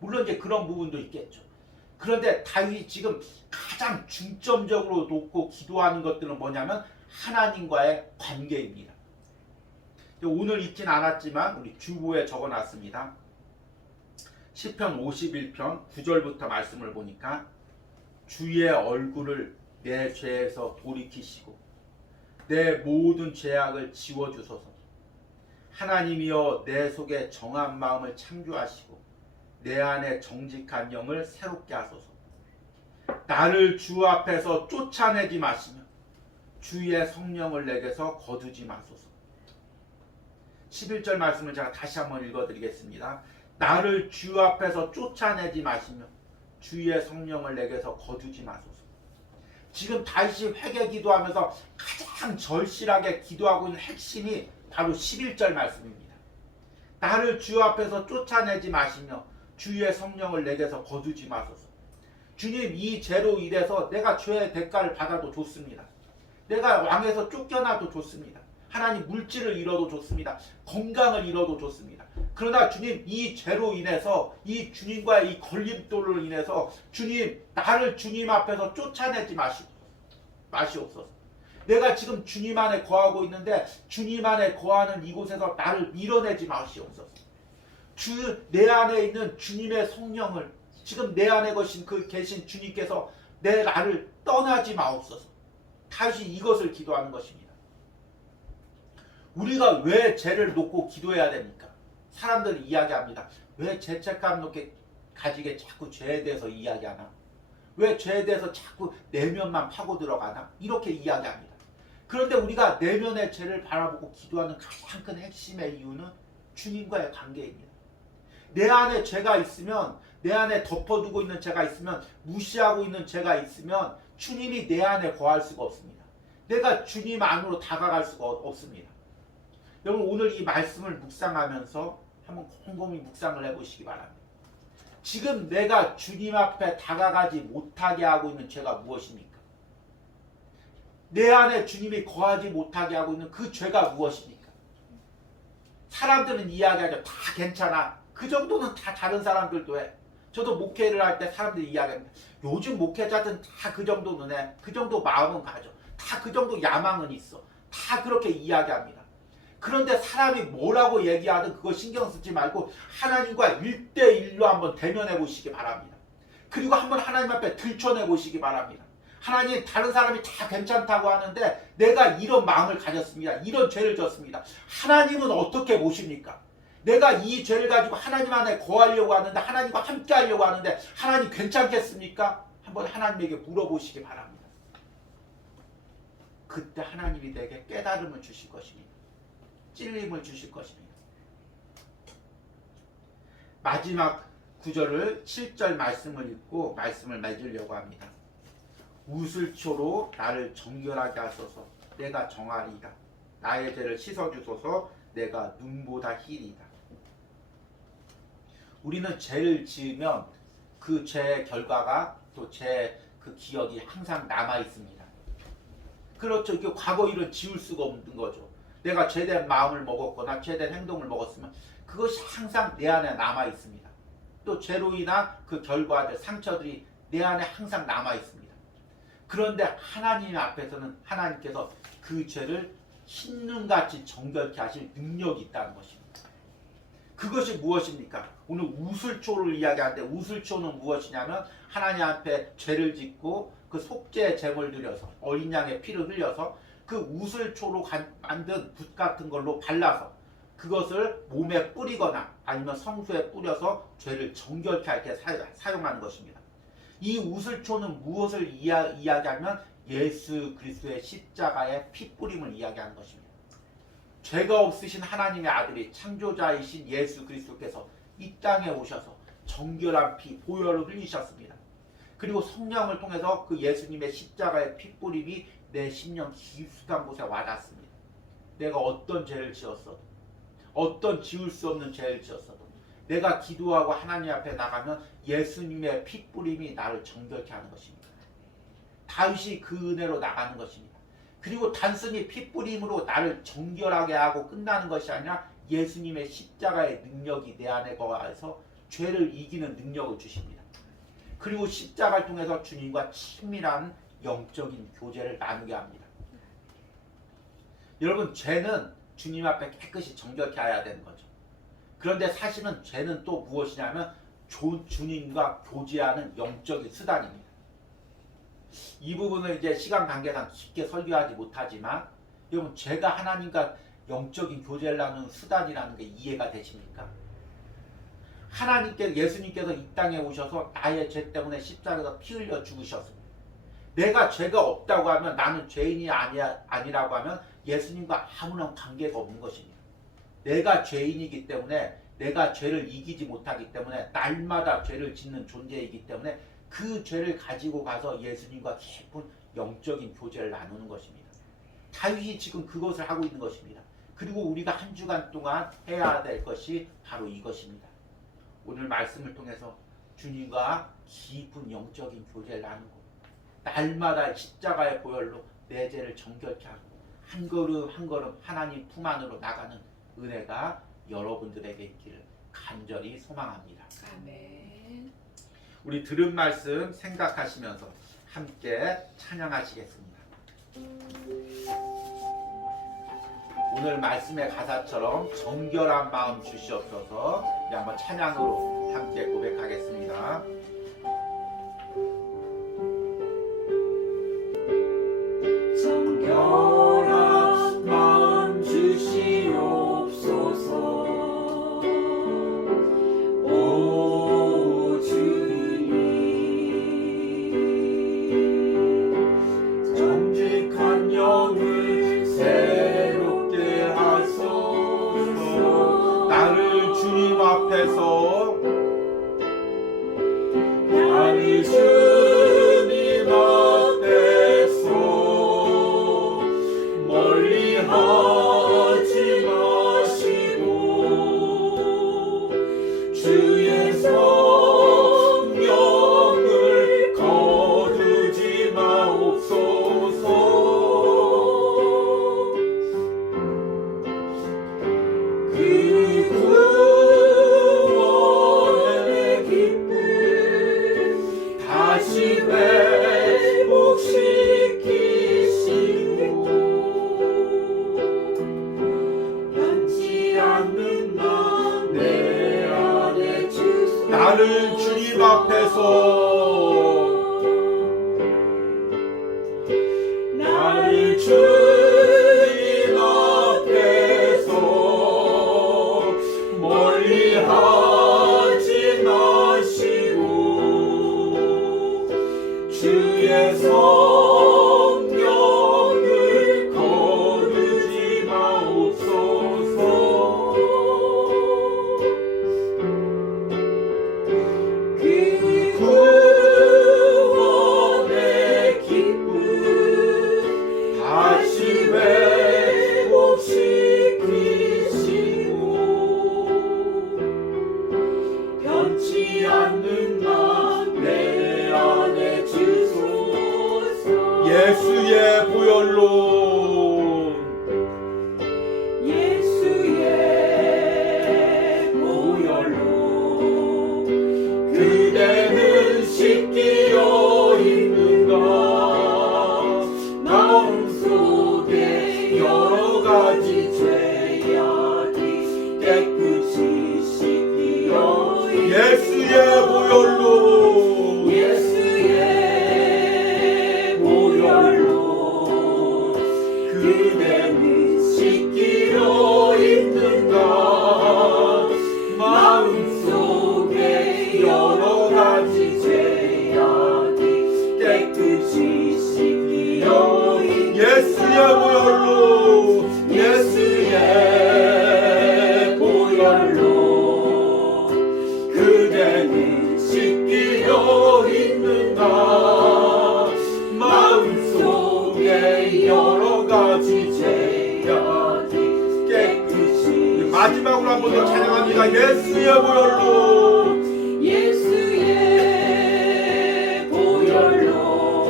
물론 이제 그런 부분도 있겠죠. 그런데 다윗이 지금 가장 중점적으로 놓고 기도하는 것들은 뭐냐면 하나님과의 관계입니다. 오늘 읽진 않았지만 우리 주보에 적어놨습니다. 시편 51편 9절부터 말씀을 보니까 주의 얼굴을 내 죄에서 돌이키시고 내 모든 죄악을 지워주소서. 하나님이여 내 속에 정한 마음을 창조하시고 내 안에 정직한 영을 새롭게 하소서. 나를 주 앞에서 쫓아내지 마시며 주의 성령을 내게서 거두지 마소서. 11절 말씀을 제가 다시 한번 읽어드리겠습니다. 나를 주 앞에서 쫓아내지 마시며 주의 성령을 내게서 거두지 마소서. 지금 다윗이 회개 기도하면서 가장 절실하게 기도하고 있는 핵심이 바로 11절 말씀입니다. 나를 주 앞에서 쫓아내지 마시며 주의 성령을 내게서 거두지 마소서. 주님, 이 죄로 인해서 내가 죄의 대가를 받아도 좋습니다. 내가 왕에서 쫓겨나도 좋습니다. 하나님, 물질을 잃어도 좋습니다. 건강을 잃어도 좋습니다. 그러나 주님, 이 죄로 인해서 이 주님과의 이 걸림돌로 인해서 주님, 나를 주님 앞에서 쫓아내지 마시옵소서. 내가 지금 주님 안에 거하고 있는데 주님 안에 거하는 이곳에서 나를 밀어내지 마시옵소서. 내 안에 있는 주님의 성령을 지금 내 안에 계신 주님께서 나를 떠나지 마옵소서. 다시 이것을 기도하는 것입니다. 우리가 왜 죄를 놓고 기도해야 됩니까? 사람들이 이야기합니다. 왜 죄책감 놓게 가지게 자꾸 죄에 대해서 이야기하나? 왜 죄에 대해서 자꾸 내면만 파고 들어가나? 이렇게 이야기합니다. 그런데 우리가 내면의 죄를 바라보고 기도하는 가장 큰 핵심의 이유는 주님과의 관계입니다. 내 안에 죄가 있으면, 내 안에 덮어두고 있는 죄가 있으면, 무시하고 있는 죄가 있으면 주님이 내 안에 거할 수가 없습니다. 내가 주님 안으로 다가갈 수가 없습니다. 여러분, 오늘 이 말씀을 묵상하면서 한번 곰곰이 묵상을 해보시기 바랍니다. 지금 내가 주님 앞에 다가가지 못하게 하고 있는 죄가 무엇입니까? 내 안에 주님이 거하지 못하게 하고 있는 그 죄가 무엇입니까? 사람들은 이야기하죠. 다 괜찮아. 그 정도는 다 다른 사람들도 해. 저도 목회를 할 때 사람들이 이야기합니다. 요즘 목회자들은 다 그 정도는 해. 그 정도 마음은 가져. 다 그 정도 야망은 있어. 다 그렇게 이야기합니다. 그런데 사람이 뭐라고 얘기하든 그거 신경 쓰지 말고 하나님과 1대1로 한번 대면해 보시기 바랍니다. 그리고 한번 하나님 앞에 들춰내 보시기 바랍니다. 하나님, 다른 사람이 다 괜찮다고 하는데 내가 이런 마음을 가졌습니다. 이런 죄를 졌습니다. 하나님은 어떻게 보십니까? 내가 이 죄를 가지고 하나님 안에 거하려고 하는데, 하나님과 함께 하려고 하는데 하나님 괜찮겠습니까? 한번 하나님에게 물어보시기 바랍니다. 그때 하나님이 내게 깨달음을 주실 것입니다. 찔림을 주실 것입니다. 마지막 구절을 7절 말씀을 읽고 말씀을 맺으려고 합니다. 우슬초로 나를 정결하게 하소서. 내가 정하리이다. 나의 죄를 씻어주소서. 내가 눈보다 희리이다. 우리는 죄를 지으면 그 죄의 결과가 또 죄의 그 기억이 항상 남아 있습니다. 그렇죠. 이게 과거 일은 지울 수가 없는 거죠. 내가 죄된 마음을 먹었거나 죄된 행동을 먹었으면 그것이 항상 내 안에 남아 있습니다. 또 죄로 인한 그 결과들, 상처들이 내 안에 항상 남아 있습니다. 그런데 하나님 앞에서는 하나님께서 그 죄를 흰눈같이 정결케 하실 능력이 있다는 것입니다. 그것이 무엇입니까? 오늘 우슬초를 이야기하는데 우슬초는 무엇이냐면 하나님 앞에 죄를 짓고 그 속죄 제물 드려서 어린 양의 피를 흘려서 그 우슬초로 만든 붓 같은 걸로 발라서 그것을 몸에 뿌리거나 아니면 성소에 뿌려서 죄를 정결케 할 때 사용하는 것입니다. 이 우슬초는 무엇을 이야기하면 예수 그리스도의 십자가의 피 뿌림을 이야기하는 것입니다. 죄가 없으신 하나님의 아들이 창조자이신 예수 그리스도께서 이 땅에 오셔서 정결한 피, 보혈을 흘리셨습니다. 그리고 성령을 통해서 그 예수님의 십자가의 피 뿌림이 내 심령 깊숙한 곳에 와닿습니다. 내가 어떤 죄를 지었어도, 어떤 지울 수 없는 죄를 지었어도 내가 기도하고 하나님 앞에 나가면 예수님의 피 뿌림이 나를 정결케 하는 것입니다. 다윗이 그 은혜로 나가는 것입니다. 그리고 단순히 피 뿌림으로 나를 정결하게 하고 끝나는 것이 아니라 예수님의 십자가의 능력이 내 안에 거하여서 죄를 이기는 능력을 주십니다. 그리고 십자가를 통해서 주님과 친밀한 영적인 교제를 나누게 합니다. 여러분, 죄는 주님 앞에 깨끗이 정결케 해야 되는 거죠. 그런데 사실은 죄는 또 무엇이냐면 주님과 교제하는 영적인 수단입니다. 이 부분을 이제 시간 관계상 깊게 설교하지 못하지만 여러분, 죄가 하나님과 영적인 교제를 나누는 수단이라는 게 이해가 되십니까? 예수님께서 이 땅에 오셔서 나의 죄 때문에 십자가에서 피 흘려 죽으셨습니다. 내가 죄가 없다고 하면, 나는 죄인이 아니라고 하면 예수님과 아무런 관계가 없는 것입니다. 내가 죄인이기 때문에, 내가 죄를 이기지 못하기 때문에, 날마다 죄를 짓는 존재이기 때문에 그 죄를 가지고 가서 예수님과 깊은 영적인 교제를 나누는 것입니다. 다윗이 지금 그것을 하고 있는 것입니다. 그리고 우리가 한 주간 동안 해야 될 것이 바로 이것입니다. 오늘 말씀을 통해서 주님과 깊은 영적인 교제를 나누고 날마다 십자가의 보혈로 내 죄를 정결케 하고 한 걸음 한 걸음 하나님 품 안으로 나가는 은혜가 여러분들에게 있기를 간절히 소망합니다. 아멘. 우리 들은 말씀 생각하시면서 함께 찬양하시겠습니다. 오늘 말씀의 가사처럼 정결한 마음 주시옵소서. 우리 한번 찬양으로 함께 고백하겠습니다. 정결한 마음 주시옵소서. 오 주님, 정직한 영을 새롭게 하소서. 나를 주님 앞에서 나를 주님 앞에서 멀리 하지 마시고 주의 성령을 거두지 마옵소서. 그 구원의 기쁨 다시 회복시키시고 변치 않는 마음 내 안에 주소서. 나를 주님 앞에서 나를 주님 앞에서 멀리 하지 마시고 주의 성령을 거두지 마옵소서. 그 구원의 기쁨 다시 회복시키시고 변치 않는 마음 내 안에 주소서. 예수의 보혈로 예수의 보혈로 마지막으로 한 번 더 찬양합니다. 예수의 보혈로 예수의 보혈로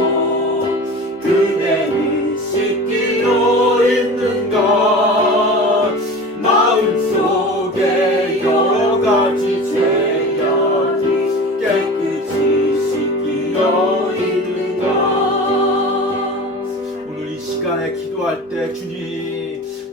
그대를 씻기려 있는가 마음속에 여러 가지 죄악이 깨끗이 씻기려 있는가. 오늘 이 시간에 기도할 때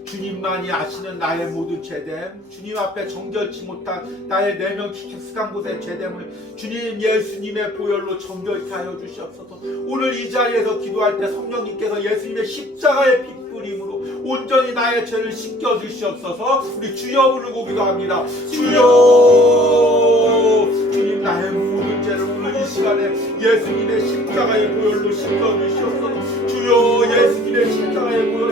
주님만이 아시는 나의 모든 죄됨, 주님 앞에 정결치 못한 나의 내면 깊숙한 곳의 죄됨을 주님 예수님의 보혈로 정결케 하여 주시옵소서. 오늘 이 자리에서 기도할 때 성령님께서 예수님의 십자가의 피 뿌림으로 온전히 나의 죄를 씻겨 주시옵소서. 우리 주여 부르고 기도합니다. 주여, 주님 나의 모든 죄를 오늘 이 시간에 예수님의 십자가의 보혈로 씻겨 주시옵소서. 주여, 예수님의 십자가의 보혈,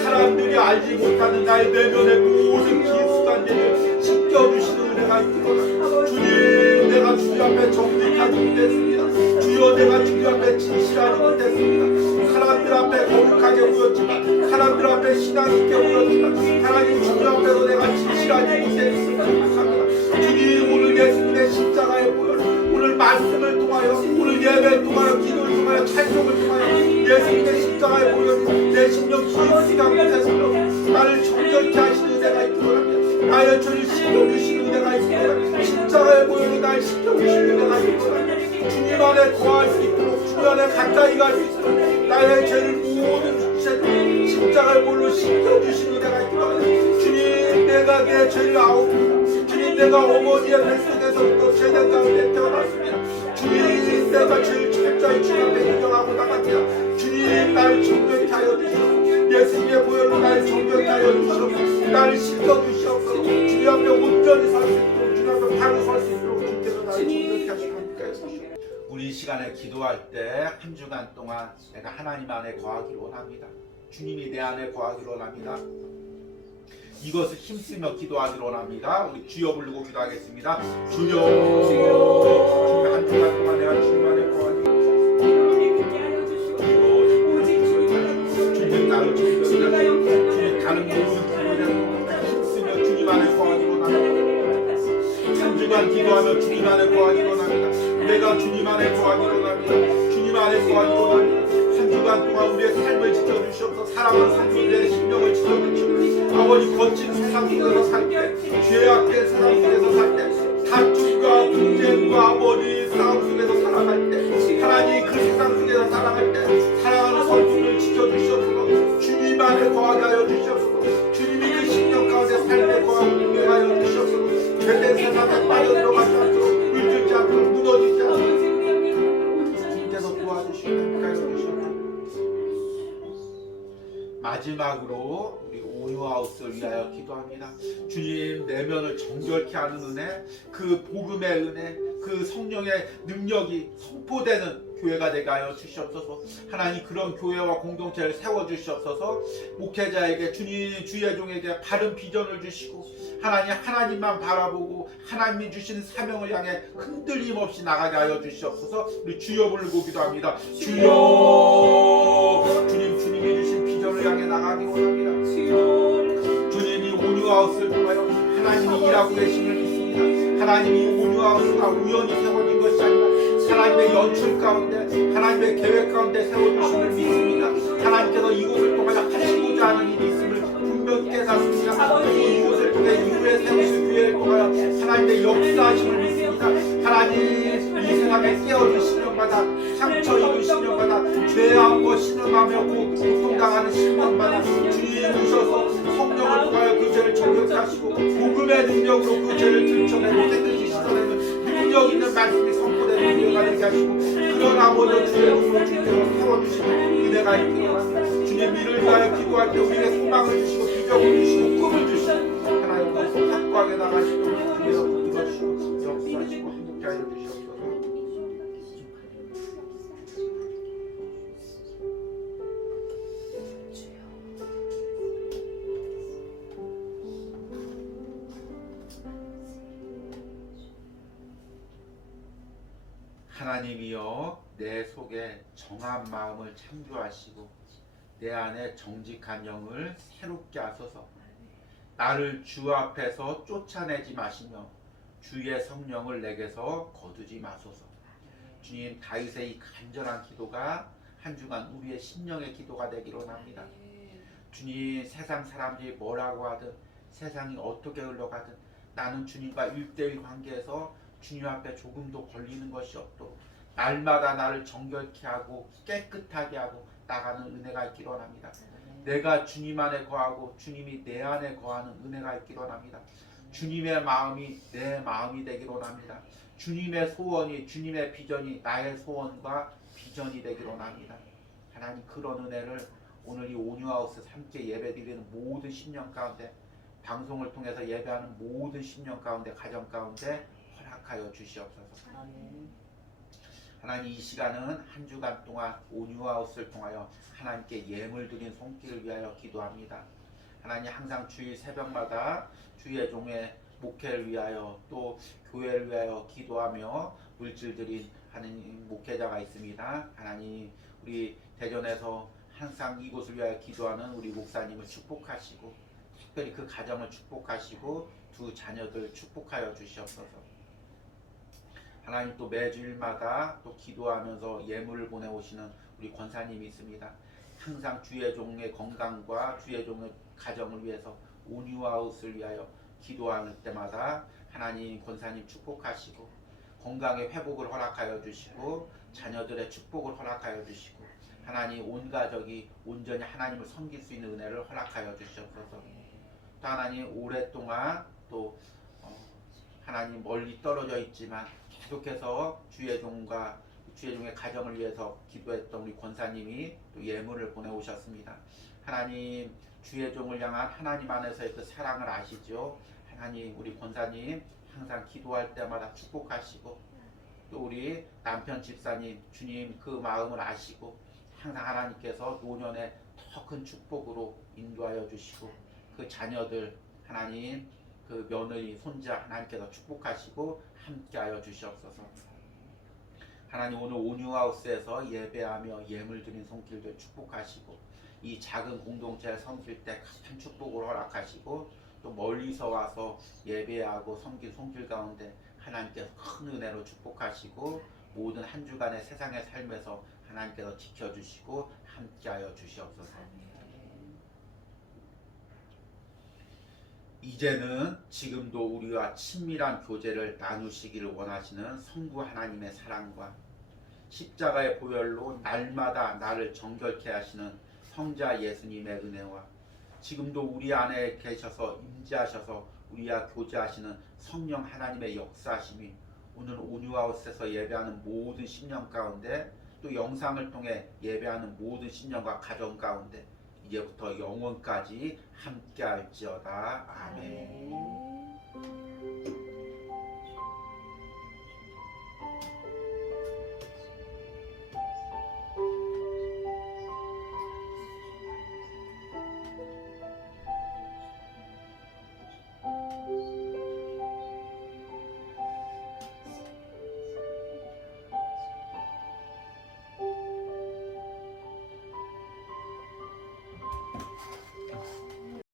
사람들이 알지 못하는 나의 내면의 모든 깊숙한 죄를 씻겨주시는 은혜가 있기로다. 주님, 내가 주님 앞에 정직하지 못했습니다. 주여, 내가 주님 앞에 진실하지 못했습니다. 사람들 앞에 거룩하게 보였지만, 사람들 앞에 신앙 있게 보였지만, 하나님 주님 앞에서 내가 진실하지 못했습니다. 주님, 오늘 예수님의 십자가의 보혈, 오늘 말씀을 통하여, 오늘 예배를 통하여, 기도를 통하여, 찬송을 통하여 예수님의 십자가의 보혈이 내 심령 깊숙한 곳에서 나를 정결케 하시는 은혜가 있기로랍니다. 나의 죄를 씻겨주시는 은혜가 있기로랍니다. 십자가의 보혈이 나를 씻겨주시는 은혜가 있기로랍니다. 주님 안에 거할 수 있도록, 주님 안에 가까이 갈 수 있도록 나의 죄를 모든 죄를 십자가의 보혈로 씻겨주시는 은혜가 있기로랍니다. 주님, 내가 내 죄를 아옵니다. 주님, 내가 어머니의 뱃속에서부터 죄된 가운데 태어났습니다. 주님, 내가 죄를 철저히 주님 앞에 인정하고 나갑니다. 주님, 나를 정결케 하여 주시옵소서. 예수님의 보혈로 나를 정결케 하여 주시옵소서. 나를 씻겨주시옵소서. 주님 앞에 온전히 설 수 있도록, 주님 앞에 바로 설 수 있도록 주님께서 나를 정결케 하시옵소서. 우리 이 시간에 기도할 때 한 주간 동안 내가 하나님 안에 거하기를 원합니다. 주님이 내 안에 거하기를 원합니다. 이것을 힘쓰며 기도하기를 원합니다. 우리 주여 부르고 기도하겠습니다. 주여, 주님 한 주간 동안 내가 주님 안에 거하기를 주님 나를 정결케 주님 다른 모든 기도를 힘쓰며 주님 안에 거하기를 원합니다. 한 주간 기도하며 주님 안에 거하기를 원합니다. 내가 주님 안에 거하기를 원합니다. 주님 안에 거하기를 원합니다. 한 주간 동안 우리의 삶을 지켜주시옵소서. 사랑하는 성도들의 심령을 지켜주시옵소서. 아버지, 거친 세상 속에서 살 때, 죄악된 세상 속에서 살 때, 다툼과 분쟁과 아버지 싸움 속에서 살아갈 때, 하나님 그 세상 속에서 살아갈 때 사랑하는 성도들을 지켜주시옵소서. 주님 안에 거하게 하여 주시옵소서. 주님이 그 심령 가운데 삶에 거하고 있게 하여 주시옵소서. 죄된 세상에 빠져들어가지 않도록, 물들지 않도록, 무너지지 않도록 주님께서 도와주시고 함께 하여 주시옵소서. 마지막으로 우리 오뉴하우스를 위하여 기도합니다. 주님, 내면을 정결케 하는 은혜, 그 복음의 은혜, 그 성령의 능력이 선포되는 교회가 되게 하여 주시옵소서. 하나님, 그런 교회와 공동체를 세워주시옵소서. 목회자에게, 주님 주의 종에게 바른 비전을 주시고, 하나님, 하나님만 바라보고 하나님이 주신 사명을 향해 흔들림 없이 나가게 하여 주시옵소서. 우리 주여 부르고 기도합니다. 주여, 주님, 주님이 주신 비전을 향해 나가기 원합니다. 주님이 오뉴하우스를 통하여 하나님이 일하고 계심을 믿습니다. 하나님이 오뉴하우스가 우연히 세워진 것이 아니라 하나님의 연출 가운데, 하나님의 계획 가운데 세워주심을 믿습니다. 하나님께서 이곳을 통하여 하시고자 하는 일이 있음을 분명히 깨닫습니다. 그리고 이곳을 통해 이후에 세우실 교회를 통하여 하나님의 역사하심을 믿습니다. 하나님, 이 세상에 깨어진 신령마다, 상처 입은 신령마다, 죄악과 신음하며 고통당하는 신령마다 주님 오셔서 성령을 통하여 그 죄를 정결케 하시고 복음의 능력으로 그 죄를 들춰내고 깨끗이 씻어내는 능력 있는 말씀이 선포되는 교회가 되게 하시고, 그런 아버지 주의 이름으로 주님께서 세워주시는 은혜가 있기를 원합니다. 주님, 이를 위하여 기도할 때 우리에게 소망을 주시고 비전을 주시고 꿈을 주시고 하나님께서 확고하게 나가시도록 주님께서 이루어주시고 역사하시고 행복케 하여 주시옵소서. 하나님이여, 내 속에 정한 마음을 창조하시고 내 안에 정직한 영을 새롭게 하소서. 나를 주 앞에서 쫓아내지 마시며 주의 성령을 내게서 거두지 마소서. 주님, 다윗의 이 간절한 기도가 한 주간 우리의 심령의 기도가 되기로 합니다. 주님, 세상 사람들이 뭐라고 하든 세상이 어떻게 흘러가든 나는 주님과 1대1 관계에서 주님 앞에 조금도 걸리는 것이 없도록 날마다 나를 정결케 하고 깨끗하게 하고 나가는 은혜가 있기로 합니다. 내가 주님 안에 거하고 주님이 내 안에 거하는 은혜가 있기로 합니다. 주님의 마음이 내 마음이 되기로 합니다. 주님의 소원이, 주님의 비전이 나의 소원과 비전이 되기로 합니다. 하나님, 그런 은혜를 오늘 이 온유하우스 함께 예배드리는 모든 심령 가운데, 방송을 통해서 예배하는 모든 심령 가운데, 가정 가운데 허락하여 주시옵소서. 하나님, 이 시간은 한 주간 동안 온유하우스를 통하여 하나님께 예물 드린 손길을 위하여 기도합니다. 하나님, 항상 주일 새벽마다 주의 종의 목회를 위하여 또 교회를 위하여 기도하며 물질 드린 하나님 목회자가 있습니다. 하나님, 우리 대전에서 항상 이곳을 위하여 기도하는 우리 목사님을 축복하시고 특별히 그 가정을 축복하시고 두 자녀들 축복하여 주시옵소서. 하나님, 또 매주일마다 또 기도하면서 예물을 보내오시는 우리 권사님이 있습니다. 항상 주의 종의 건강과 주의 종의 가정을 위해서 온유하우스를 위하여 기도할 때마다 하나님 권사님 축복하시고 건강의 회복을 허락하여 주시고 자녀들의 축복을 허락하여 주시고 하나님 온 가족이 온전히 하나님을 섬길 수 있는 은혜를 허락하여 주시옵소서. 또 하나님, 오랫동안 또 하나님 멀리 떨어져 있지만 계속해서 주의 종과 주의 종의 가정을 위해서 기도했던 우리 권사님이 또 예물을 보내오셨습니다. 하나님, 주의 종을 향한 하나님 안에서의 그 사랑을 아시죠? 하나님, 우리 권사님 항상 기도할 때마다 축복하시고 또 우리 남편 집사님, 주님 그 마음을 아시고 항상 하나님께서 노년에 더 큰 축복으로 인도하여 주시고 그 자녀들 하나님, 그 며느리, 손자 하나님께서 축복하시고 함께하여 주시옵소서. 하나님, 오늘 온유하우스에서 예배하며 예물 드린 손길들 축복하시고 이 작은 공동체를 섬길 때 큰 축복을 허락하시고 또 멀리서 와서 예배하고 섬길 손길 가운데 하나님께서 큰 은혜로 축복하시고 모든 한 주간의 세상의 삶에서 하나님께서 지켜주시고 함께하여 주시옵소서. 이제는 지금도 우리와 친밀한 교제를 나누시기를 원하시는 성부 하나님의 사랑과 십자가의 보혈로 날마다 나를 정결케 하시는 성자 예수님의 은혜와 지금도 우리 안에 계셔서 임재하셔서 우리와 교제하시는 성령 하나님의 역사하심이 오늘 온유하우스에서 예배하는 모든 심령 가운데 또 영상을 통해 예배하는 모든 심령과 가정 가운데 이제부터 영원까지 함께할지어다. 아멘.